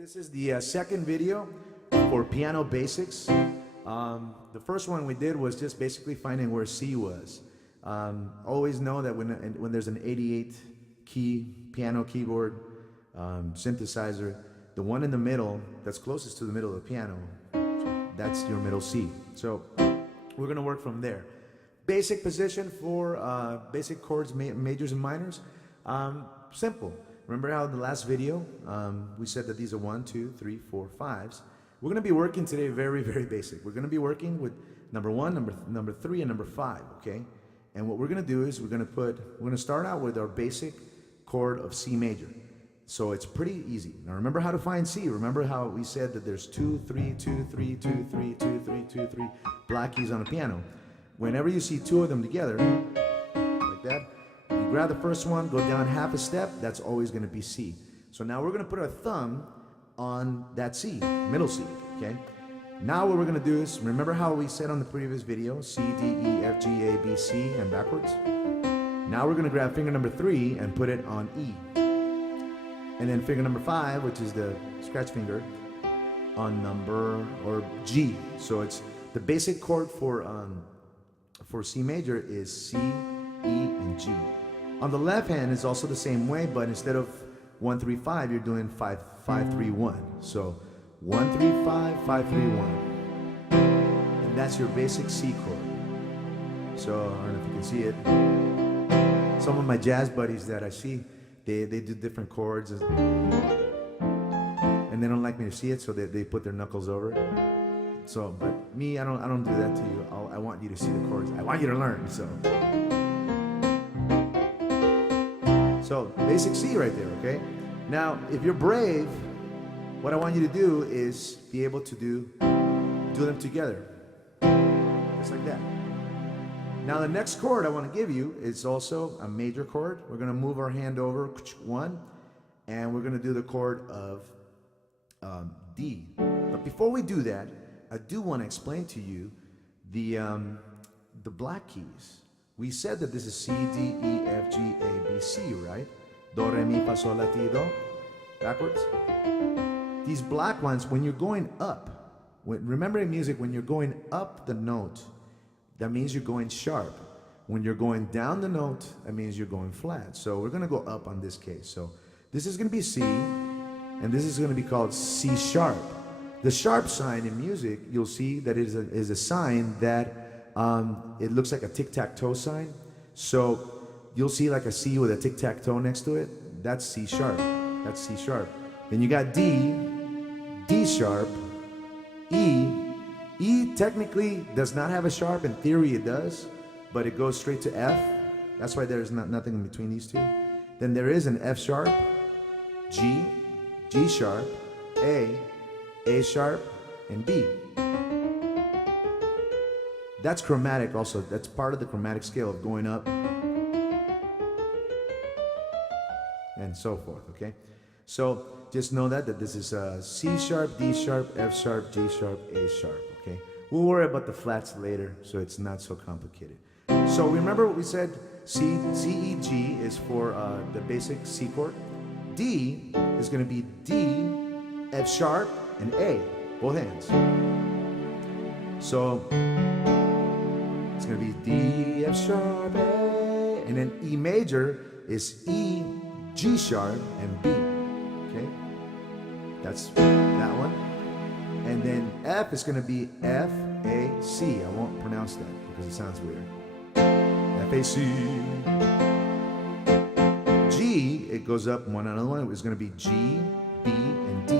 This is the second video for piano basics. The first one we did was just basically finding where C was. Always know that when there's an 88 key piano keyboard synthesizer, the one in the middle that's closest to the middle of the piano, that's your middle C. So we're going to work from there. Basic position for basic chords, majors and minors. Simple. Remember how in the last video we said that these are 1, 2, 3, 4, 5s. We're going to be working today very, very basic. We're going to be working with number 1, number 3, and number 5. Okay. And what we're going to do is we're going to start out with our basic chord of C major. So it's pretty easy. Now remember how to find C. Remember how we said that there's 2, 3, 2, 3, 2, 3, 2, 3, 2, 3 black keys on a piano. Whenever you see two of them together, like that, you grab the first one, go down half a step, that's always going to be C. So now we're going to put our thumb on that C, middle C, okay? Now what we're going to do is, remember how we said on the previous video, C, D, E, F, G, A, B, C, and backwards? Now we're going to grab finger number 3 and put it on E. And then finger number 5, which is the scratch finger, on G. So it's the basic chord for C major is C, E, and G. On the left hand is also the same way, but instead of 1, 3, 5, you're doing 5, 5, 3, 1. So 1, 3, 5, 5, 3, 1. And that's your basic C chord. So I don't know if you can see it. Some of my jazz buddies that I see, they do different chords, and they don't like me to see it, so they put their knuckles over it. So, but me, I don't do that to you. I want you to see the chords. I want you to learn. So basic C right there, okay? Now, if you're brave, what I want you to do is be able to do them together, just like that. Now, the next chord I want to give you is also a major chord. We're going to move our hand over, 1, and we're going to do the chord of D. But before we do that, I do want to explain to you the black keys. We said that this is C, D, E, F, G, A, B, C, right? Do, re, mi, fa, sol, la, ti, do. Backwards. These black ones, when you're going up, remember in music, when you're going up the note, that means you're going sharp. When you're going down the note, that means you're going flat. So we're going to go up on this case. So this is going to be C, and this is going to be called C sharp. The sharp sign in music, you'll see that it is a sign that it looks like a tic-tac-toe sign. So you'll see like a C with a tic-tac-toe next to it. That's C sharp. That's C sharp. Then you got D, D sharp, E. E technically does not have a sharp. In theory it does, but it goes straight to F. That's why there's nothing in between these two. Then there is an F sharp, G, G sharp, A sharp, and B. That's chromatic also. That's part of the chromatic scale of going up and so forth, okay? So just know that this is C sharp, D sharp, F sharp, G sharp, A sharp, okay? We'll worry about the flats later, so it's not so complicated. So remember what we said, C, E, G is for the basic C chord. D is going to be D, F sharp, and A, both hands. So it's going to be D, F sharp, A, and then E major is E, G sharp, and B. Okay, that's that one. And then F is going to be F, A, C. I won't pronounce that because it sounds weird. F, A, C. G, it goes up one on another one. It's going to be G, B, and D.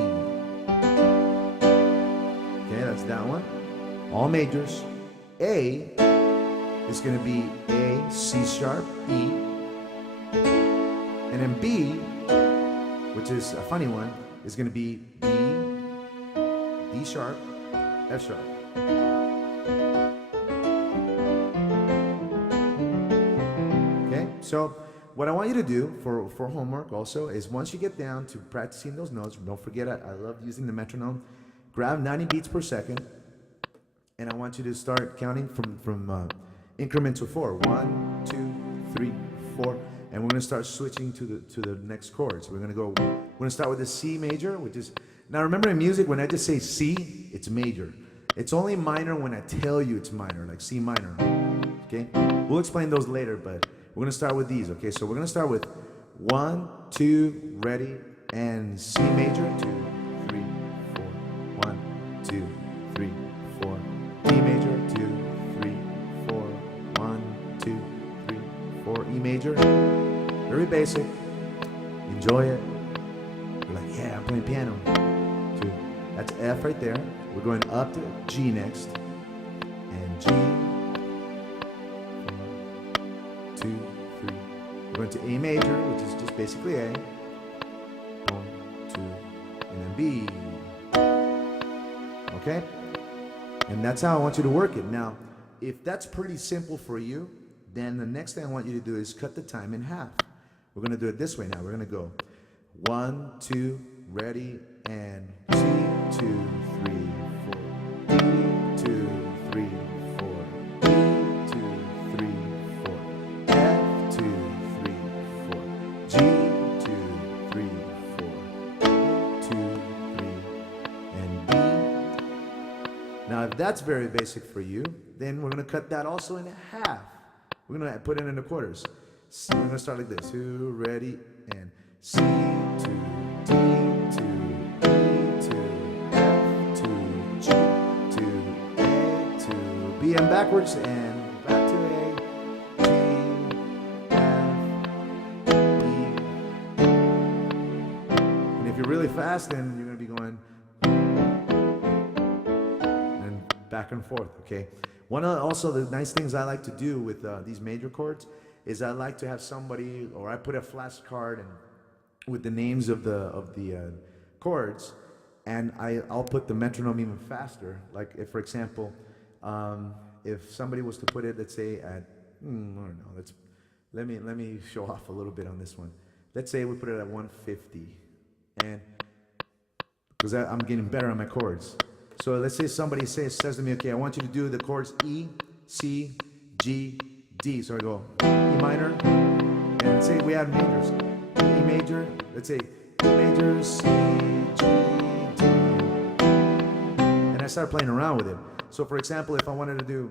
Okay, that's that one. All majors. A is going to be A, C sharp, E. And then B, which is a funny one, is going to be B, D sharp, F sharp. Okay, so what I want you to do for homework also is once you get down to practicing those notes, don't forget I love using the metronome. Grab 90 beats per second, and I want you to start counting from increments of 4. 1, 2, 3, 4. And we're going to start switching to the next chords. We're going to start with the C major, which is Now remember in music, when I just say C, it's major. It's only minor when I tell you it's minor, like C minor. Okay? We'll explain those later, but we're gonna start with these, okay? So we're gonna start with 1, 2, ready, and C major, 2, 3, 4. 1, 2, 3, 4. D major, 2, 3, 4. 1, 2, 3, 4. E major. Very basic. Enjoy it. You're like, yeah, I'm playing piano. 2. That's F right there. We're going up to G next. And G. 4, 2, 3. We're going to A major, which is just basically A. 1, 2, and then B. Okay? And that's how I want you to work it. Now, if that's pretty simple for you, then the next thing I want you to do is cut the time in half. We're going to do it this way now. We're going to go 1, 2, ready, and C, 2, 3, 4. D, 2, 3, 4. E, 2, 3, 4. F, 2, 3, 4. G, 2, 3, 4. A, 2, 3, and B. Now, if that's very basic for you, then we're going to cut that also in half. We're going to put it into quarters. So we're going to start like this. 2, ready, and C, 2, D, 2, E, 2, F, 2, G, 2, A, 2, B, and backwards, and back to A, G, F, E. And if you're really fast, then you're going to be going and back and forth, okay? One of also the nice things I like to do with these major chords is I like to have somebody, or I put a flashcard and with the names of the chords, and I'll put the metronome even faster. Like if, for example, if somebody was to put it, let's say at I don't know, let me show off a little bit on this one. Let's say we put it at 150, and because I'm getting better on my chords. So let's say somebody says to me, okay, I want you to do the chords E, C, G, D. So I go E minor, and say we add majors. E major, let's say E major, C, G, D. And I start playing around with it. So for example, if I wanted to do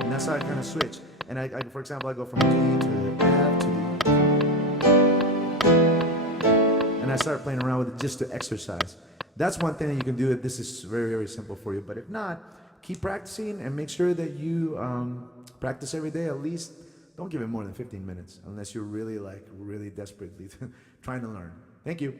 and that's how I kind of switch. And I for example, I go from D to F to D. And I start playing around with it just to exercise. That's one thing that you can do if this is very, very simple for you. But if not, keep practicing and make sure that you practice every day. At least don't give it more than 15 minutes unless you're really desperately trying to learn. Thank you.